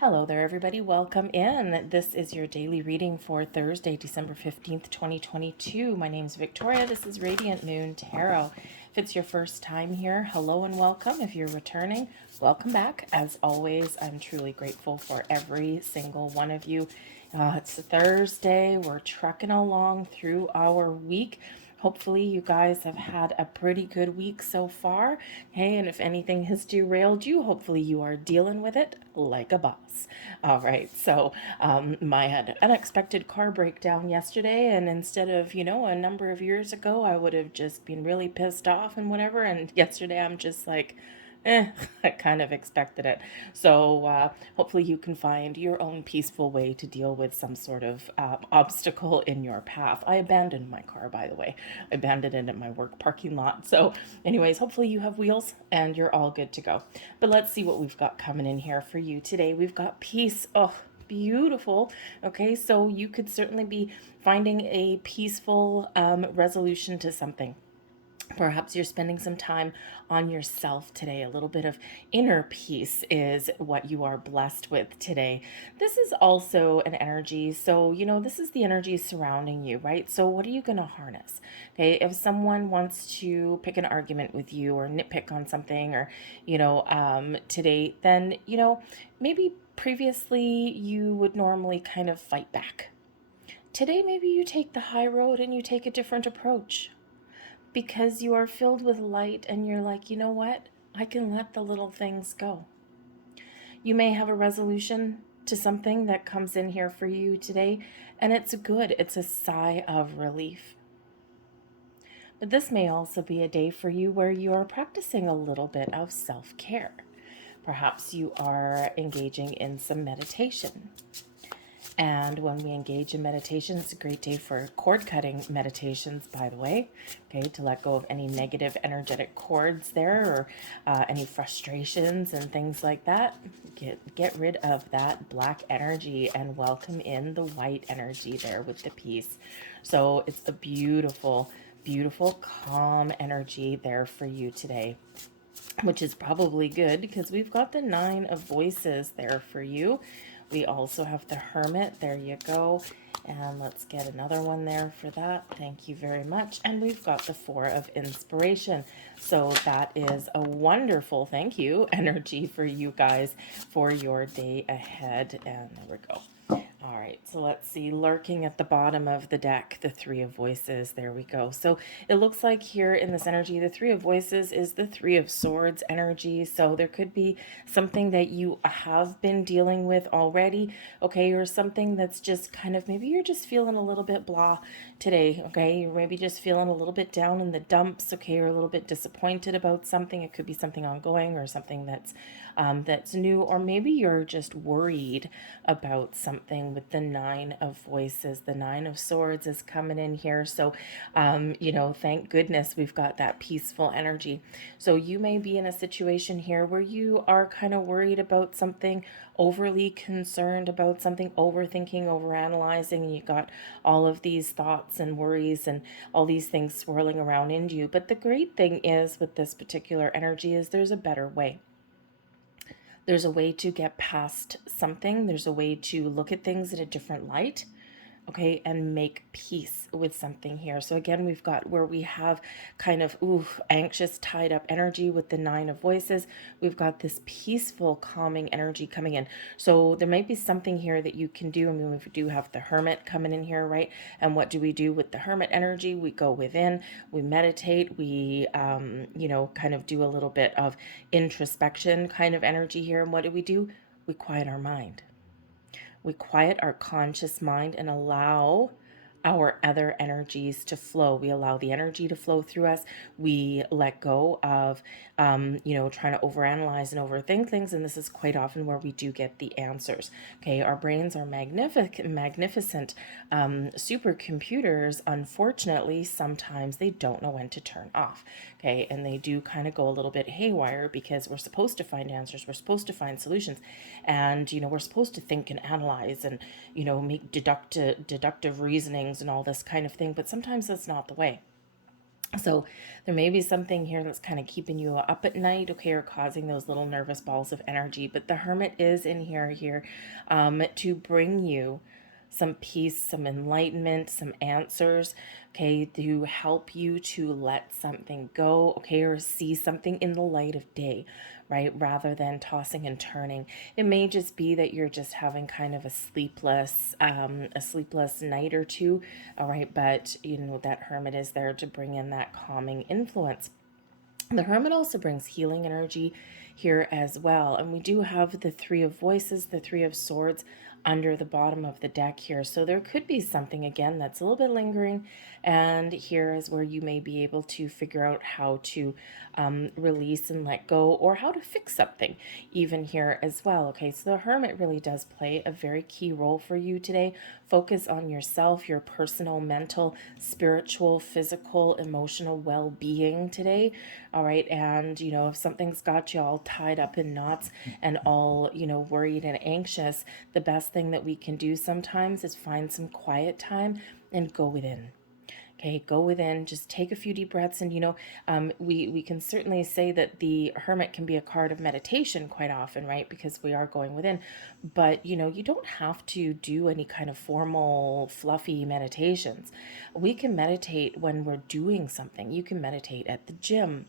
Hello there, everybody. Welcome in. This is your daily reading for Thursday, December 15th, 2022. My name is Victoria. This is Radiant Moon Tarot. If it's your first time here, hello and welcome. If you're returning, welcome back. As always, I'm truly grateful for every single one of you. It's a Thursday. We're trucking along through our week. Hopefully you guys have had a pretty good week so far. Hey, and if anything has derailed you, hopefully you are dealing with it like a boss. All right, so I had unexpected car breakdown yesterday, and instead of, a number of years ago, I would have just been really pissed off and whatever. And yesterday I'm just like, I kind of expected it. So hopefully you can find your own peaceful way to deal with some sort of obstacle in your path. I abandoned my car, by the way. I abandoned it in my work parking lot. So anyways, hopefully you have wheels and you're all good to go. But let's see what we've got coming in here for you today. We've got peace. Oh, beautiful. Okay, so you could certainly be finding a peaceful resolution to something. Perhaps you're spending some time on yourself today. A little bit of inner peace is what you are blessed with today. This is also an energy. So, this is the energy surrounding you, right? So, what are you going to harness? Okay. If someone wants to pick an argument with you or nitpick on something or, today, then, maybe previously you would normally kind of fight back. Today, maybe you take the high road and you take a different approach because you are filled with light and you're like, you know what? I can let the little things go. You may have a resolution to something that comes in here for you today, and it's good. It's a sigh of relief. But this may also be a day for you where you are practicing a little bit of self-care. Perhaps you are engaging in some meditation. And when we engage in meditation, it's a great day for cord cutting meditations, by the way, okay, to let go of any negative energetic cords there or any frustrations and things like that. Get rid of that black energy and welcome in the white energy there with the peace. So it's a beautiful, beautiful, calm energy there for you today, which is probably good because we've got the 9 of Voices there for you. We also have the Hermit. There you go. And let's get another one there for that. Thank you very much. And we've got the 4 of Inspiration. So that is a wonderful, thank you, energy for you guys for your day ahead. And there we go. All right, so let's see, lurking at the bottom of the deck, the 3 of Voices. There we go. So it looks like here in this energy, the 3 of Voices is the 3 of Swords energy. So there could be something that you have been dealing with already, okay, or something that's just kind of, maybe you're just feeling a little bit blah today, okay? You're maybe just feeling a little bit down in the dumps, okay, or a little bit disappointed about something. It could be something ongoing or something that's new, or maybe you're just worried about something with the 9 of Voices. The 9 of Swords is coming in here. So, thank goodness we've got that peaceful energy. So you may be in a situation here where you are kind of worried about something, overly concerned about something, overthinking, overanalyzing, and you got all of these thoughts and worries and all these things swirling around into you. But the great thing is with this particular energy is there's a better way. There's a way to get past something. There's a way to look at things in a different light, okay, and make peace with something here. So again, we've got where we have kind of anxious, tied up energy with the 9 of Voices. We've got this peaceful, calming energy coming in. So there might be something here that you can do. I mean, we do have the Hermit coming in here, right? And what do we do with the Hermit energy? We go within, we meditate, we kind of do a little bit of introspection kind of energy here. And what do? We quiet our mind. We quiet our conscious mind and allow our other energies to flow. We allow the energy to flow through us. We let go of, trying to overanalyze and overthink things. And this is quite often where we do get the answers. Okay, our brains are magnificent supercomputers. Unfortunately, sometimes they don't know when to turn off. Okay, and they do kind of go a little bit haywire because we're supposed to find answers. We're supposed to find solutions, and we're supposed to think and analyze and make deductive reasonings and all this kind of thing. But sometimes that's not the way. So there may be something here that's kind of keeping you up at night, okay, or causing those little nervous balls of energy. But the Hermit is in here to bring you some peace, some enlightenment, some answers, okay, to help you to let something go, okay, or see something in the light of day, right, rather than tossing and turning. It may just be that you're just having kind of a sleepless night or two, all right, but you know that Hermit is there to bring in that calming influence. The Hermit also brings healing energy here as well. And we do have the Three of Voices, the Three of Swords under the bottom of the deck here. So there could be something, again, that's a little bit lingering. And here is where you may be able to figure out how to release and let go, or how to fix something, even here as well. Okay, so the Hermit really does play a very key role for you today. Focus on yourself, your personal, mental, spiritual, physical, emotional well being today. All right. And, you know, if something's got you all tied up in knots and all, you know, worried and anxious, the best thing that we can do sometimes is find some quiet time and go within. Okay, go within, just take a few deep breaths. And, you know, we can certainly say that the Hermit can be a card of meditation quite often, right? Because we are going within. But, you know, you don't have to do any kind of formal, fluffy meditations. We can meditate when we're doing something. You can meditate at the gym.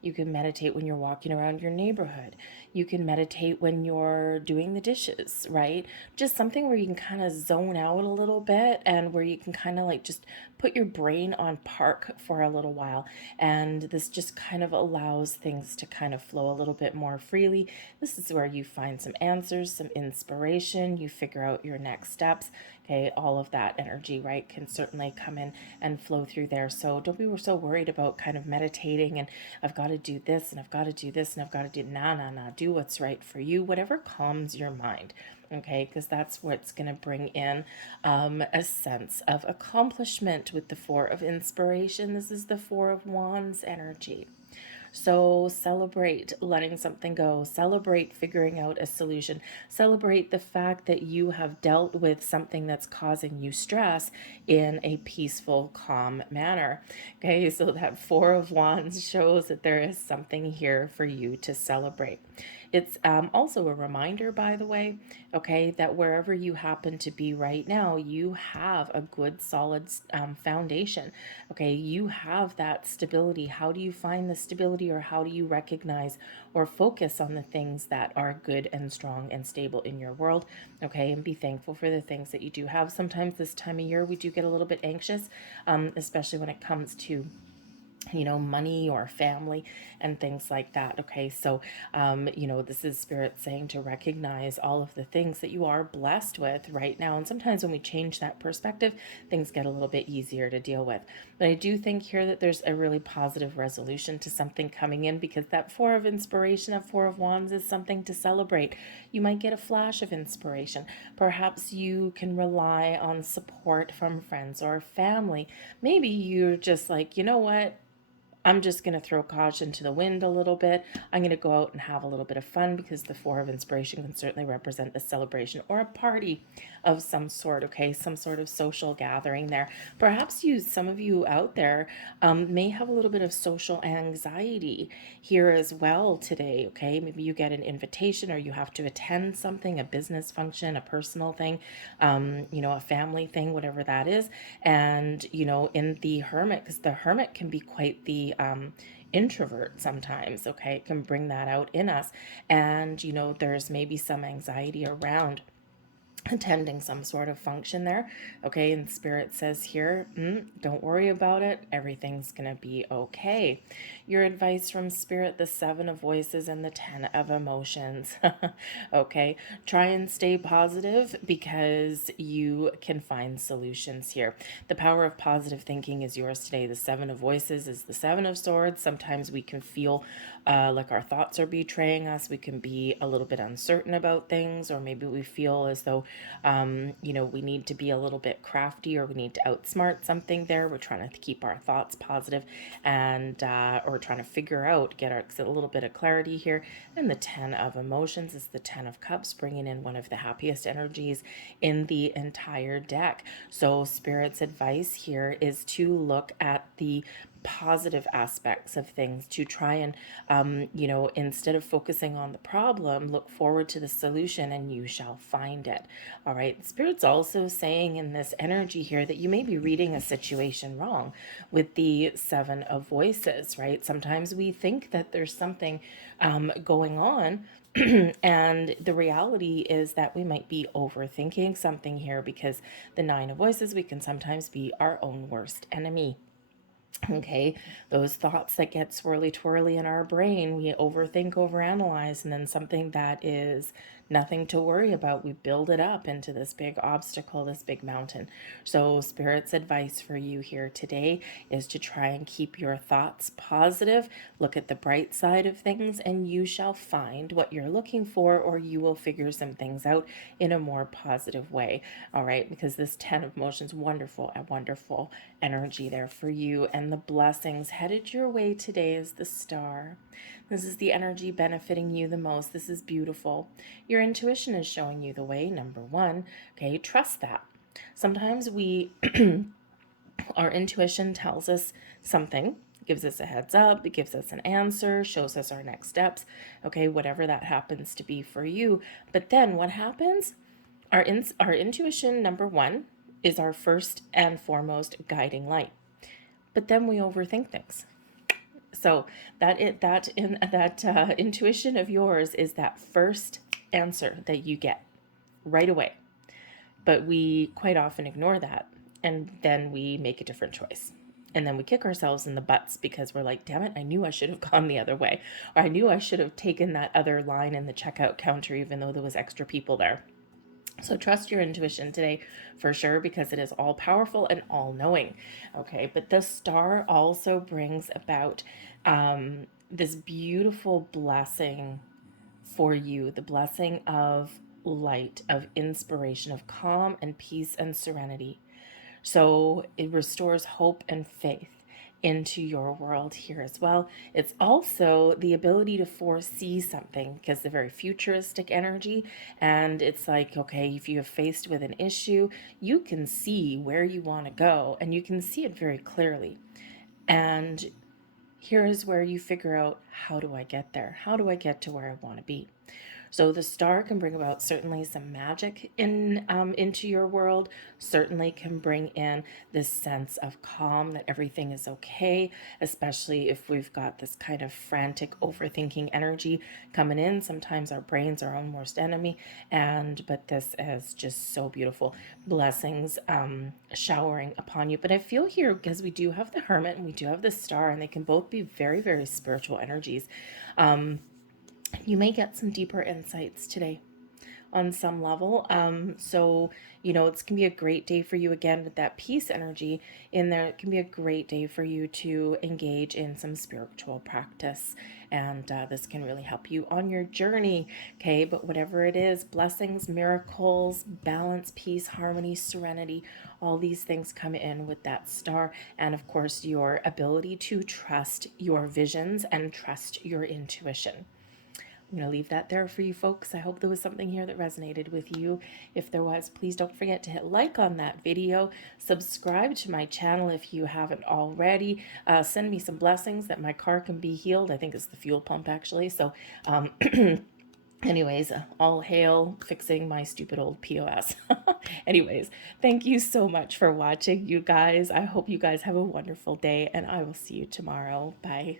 You can meditate when you're walking around your neighborhood. You can meditate when you're doing the dishes, right? Just something where you can kind of zone out a little bit, and where you can kind of like just put your brain on park for a little while. And this just kind of allows things to kind of flow a little bit more freely. This is where you find some answers, some inspiration, you figure out your next steps. Okay, all of that energy, right, can certainly come in and flow through there. So don't be so worried about kind of meditating and I've got to do this and I've got to do this and I've got to do, nah. Do what's right for you, whatever calms your mind. Okay, because that's what's going to bring in a sense of accomplishment with the Four of Inspiration. This is the Four of Wands energy. So celebrate letting something go. Celebrate figuring out a solution. Celebrate the fact that you have dealt with something that's causing you stress in a peaceful, calm manner. Okay, so that Four of Wands shows that there is something here for you to celebrate. It's also a reminder, by the way, okay, that wherever you happen to be right now, you have a good, solid foundation. Okay, you have that stability. How do you find the stability, or how do you recognize or focus on the things that are good and strong and stable in your world? Okay, and be thankful for the things that you do have. Sometimes this time of year, we do get a little bit anxious, especially when it comes to money or family and things like that. Okay, so this is Spirit saying to recognize all of the things that you are blessed with right now. And sometimes when we change that perspective, things get a little bit easier to deal with. But I do think here that there's a really positive resolution to something coming in, because that Four of Inspiration, that Four of Wands, is something to celebrate. You might get a flash of inspiration. Perhaps you can rely on support from friends or family. Maybe you're just like, you know what? I'm just going to throw caution to the wind a little bit. I'm going to go out and have a little bit of fun, because the Four of Inspiration can certainly represent a celebration or a party of some sort, okay? Some sort of social gathering there. Perhaps some of you out there may have a little bit of social anxiety here as well today, okay? Maybe you get an invitation, or you have to attend something, a business function, a personal thing, a family thing, whatever that is. And, in the Hermit, because the Hermit can be quite the introvert sometimes, okay? It can bring that out in us. And, there's maybe some anxiety around attending some sort of function there. Okay, and Spirit says here, don't worry about it. Everything's going to be okay. Your advice from Spirit, the Seven of Voices and the Ten of Emotions. Okay, try and stay positive, because you can find solutions here. The power of positive thinking is yours today. The Seven of Voices is the Seven of Swords. Sometimes we can feel like our thoughts are betraying us. We can be a little bit uncertain about things, or maybe we feel as though we need to be a little bit crafty, or we need to outsmart something there. We're trying to keep our thoughts positive, and or trying to figure out, get a little bit of clarity here. And the Ten of Emotions is the Ten of Cups, bringing in one of the happiest energies in the entire deck. So Spirit's advice here is to look at the positive aspects of things, to try and, instead of focusing on the problem, look forward to the solution and you shall find it. All right. Spirit's also saying in this energy here that you may be reading a situation wrong with the Seven of Voices, right? Sometimes we think that there's something going on. And the reality is that we might be overthinking something here, because the Nine of Voices, we can sometimes be our own worst enemy. Okay, those thoughts that get swirly twirly in our brain, we overthink, overanalyze, and then something that is nothing to worry about, we build it up into this big obstacle, this big mountain. So Spirit's advice for you here today is to try and keep your thoughts positive, look at the bright side of things, and you shall find what you're looking for, or you will figure some things out in a more positive way. All right, because this 10 of Motions, wonderful, a wonderful energy there for you. And the blessings headed your way today is the Star. This is the energy benefiting you the most. This is beautiful. Your intuition is showing you the way, number one. Okay, trust that. Sometimes our intuition tells us something, gives us a heads up, it gives us an answer, shows us our next steps, okay, whatever that happens to be for you. But then what happens? Our intuition, number one, is our first and foremost guiding light. But then we overthink things. So that intuition of yours is that first answer that you get right away. But we quite often ignore that, and then we make a different choice. And then we kick ourselves in the butts because we're like, damn it, I knew I should have gone the other way. Or I knew I should have taken that other line in the checkout counter even though there was extra people there. So trust your intuition today for sure, because it is all powerful and all knowing. Okay, but the Star also brings about this beautiful blessing for you, the blessing of light, of inspiration, of calm and peace and serenity. So it restores hope and faith into your world here as well. It's also the ability to foresee something, because they're very futuristic energy, and it's like, okay, if you're faced with an issue, you can see where you want to go and you can see it very clearly. And here is where you figure out, how do I get there? How do I get to where I want to be? So the Star can bring about certainly some magic into your world, certainly can bring in this sense of calm, that everything is okay, especially if we've got this kind of frantic overthinking energy coming in. Sometimes our brains are our own worst enemy, but this is just so beautiful. Blessings showering upon you. But I feel here, because we do have the Hermit and we do have the Star, and they can both be very, very spiritual energies. You may get some deeper insights today on some level. So, it's going to be a great day for you, again, with that peace energy in there. It can be a great day for you to engage in some spiritual practice. And this can really help you on your journey. Okay, but whatever it is, blessings, miracles, balance, peace, harmony, serenity, all these things come in with that Star. And of course, your ability to trust your visions and trust your intuition. I'm going to leave that there for you folks. I hope there was something here that resonated with you. If there was, please don't forget to hit like on that video. Subscribe to my channel if you haven't already. Send me some blessings that my car can be healed. I think it's the fuel pump, actually. So, anyways, all hail fixing my stupid old POS. Anyways, thank you so much for watching, you guys. I hope you guys have a wonderful day, and I will see you tomorrow. Bye.